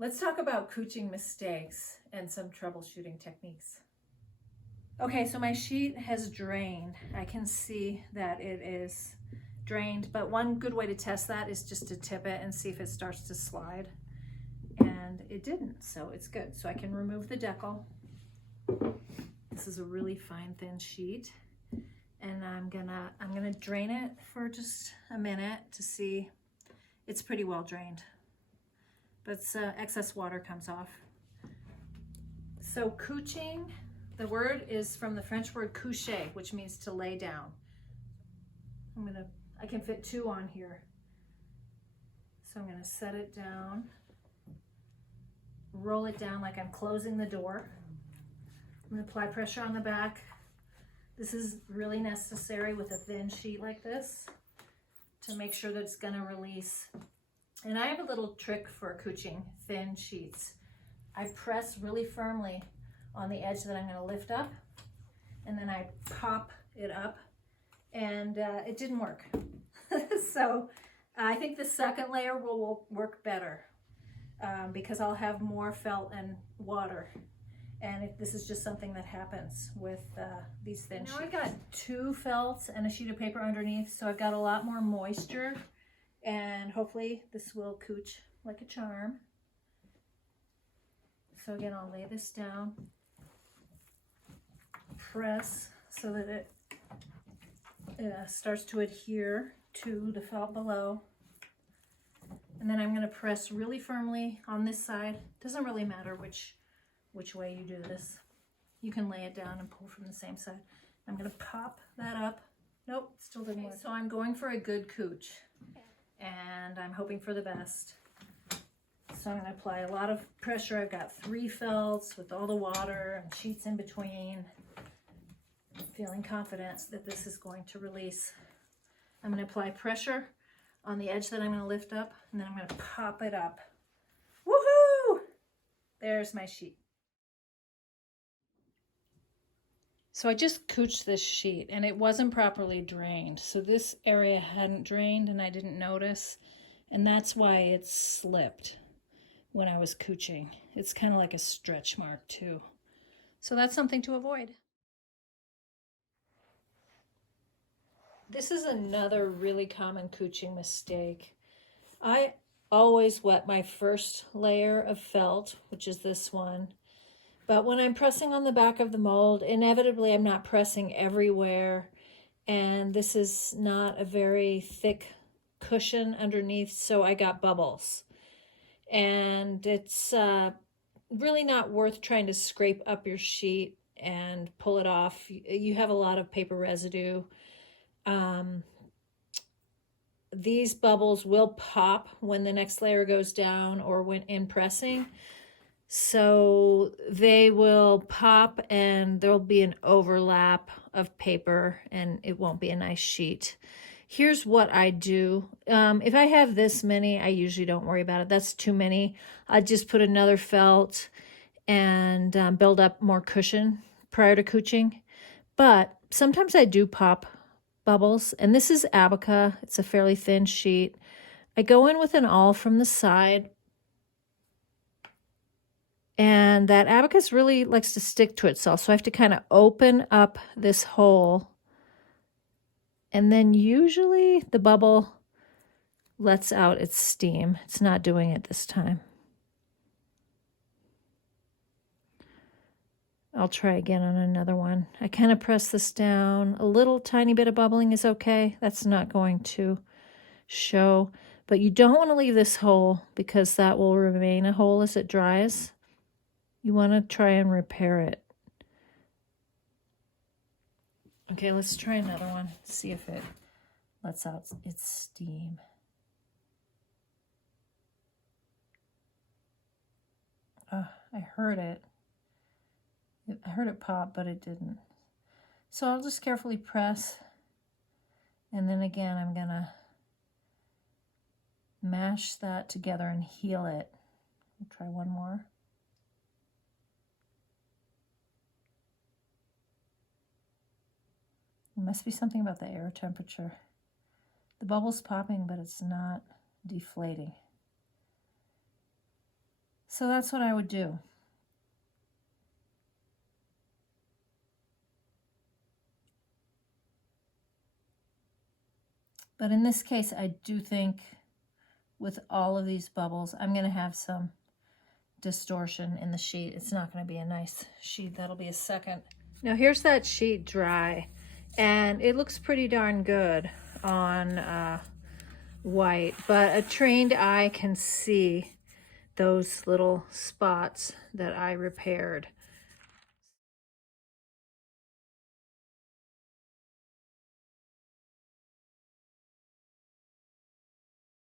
Let's talk about cooching mistakes and some troubleshooting techniques. Okay, so my sheet has drained. I can see that it is drained, but one good way to test that is just to tip it and see if it starts to slide. And it didn't, so it's good. So I can remove the decal. This is a really fine, thin sheet. And I'm gonna drain it for just a minute to see. It's pretty well drained, but excess water comes off. So cooching, the word is from the French word coucher, which means to lay down. I can fit 2 on here. So I'm gonna set it down, roll it down like I'm closing the door. I'm gonna apply pressure on the back. This is really necessary with a thin sheet like this to make sure that it's gonna release. And I have a little trick for cooching thin sheets. I press really firmly on the edge that I'm gonna lift up, and then I pop it up, and it didn't work. So I think the second layer will work better because I'll have more felt and water. And this is just something that happens with these thin sheets. Now I've got 2 felts and a sheet of paper underneath, so I've got a lot more moisture, and hopefully this will cooch like a charm. So again, I'll lay this down, press so that it starts to adhere to the felt below. And then I'm going to press really firmly on this side. Doesn't really matter which way you do this. You can lay it down and pull from the same side. I'm going to pop that up. Nope, still didn't work. So I'm going for a good cooch, and I'm hoping for the best. So I'm going to apply a lot of pressure. I've got 3 felts with all the water and sheets in between. I'm feeling confident that this is going to release. I'm going to apply pressure on the edge that I'm going to lift up, and then I'm going to pop it up. Woohoo! There's my sheet. So I just cooched this sheet, and it wasn't properly drained. So this area hadn't drained, and I didn't notice, and that's why it slipped when I was cooching. It's kind of like a stretch mark too. So that's something to avoid. This is another really common cooching mistake. I always wet my first layer of felt, which is this one. But when I'm pressing on the back of the mold, inevitably I'm not pressing everywhere. And this is not a very thick cushion underneath, so I got bubbles. And it's really not worth trying to scrape up your sheet and pull it off. You have a lot of paper residue. These bubbles will pop when the next layer goes down or when in pressing. So they will pop and there'll be an overlap of paper and it won't be a nice sheet. Here's what I do. If I have this many, I usually don't worry about it. That's too many. I just put another felt and build up more cushion prior to cooching. But sometimes I do pop bubbles, and this is Abaca. It's a fairly thin sheet. I go in with an awl from the side, and that abacus really likes to stick to itself, so I have to kind of open up this hole, and then usually the bubble lets out its steam. It's not doing it this time. I'll try again on another one. I kind of press this down. A little tiny bit of bubbling is okay. That's not going to show. But you don't want to leave this hole because that will remain a hole as it dries. You want to try and repair it. Okay, let's try another one. See if it lets out its steam. I heard it. I heard it pop, but it didn't. So I'll just carefully press. And then again, I'm going to mash that together and heal it. I'll try one more. It must be something about the air temperature. The bubble's popping, but it's not deflating. So that's what I would do. But in this case, I do think with all of these bubbles, I'm going to have some distortion in the sheet. It's not going to be a nice sheet. That'll be a second. Now here's that sheet dry, and it looks pretty darn good on white, but a trained eye can see those little spots that I repaired.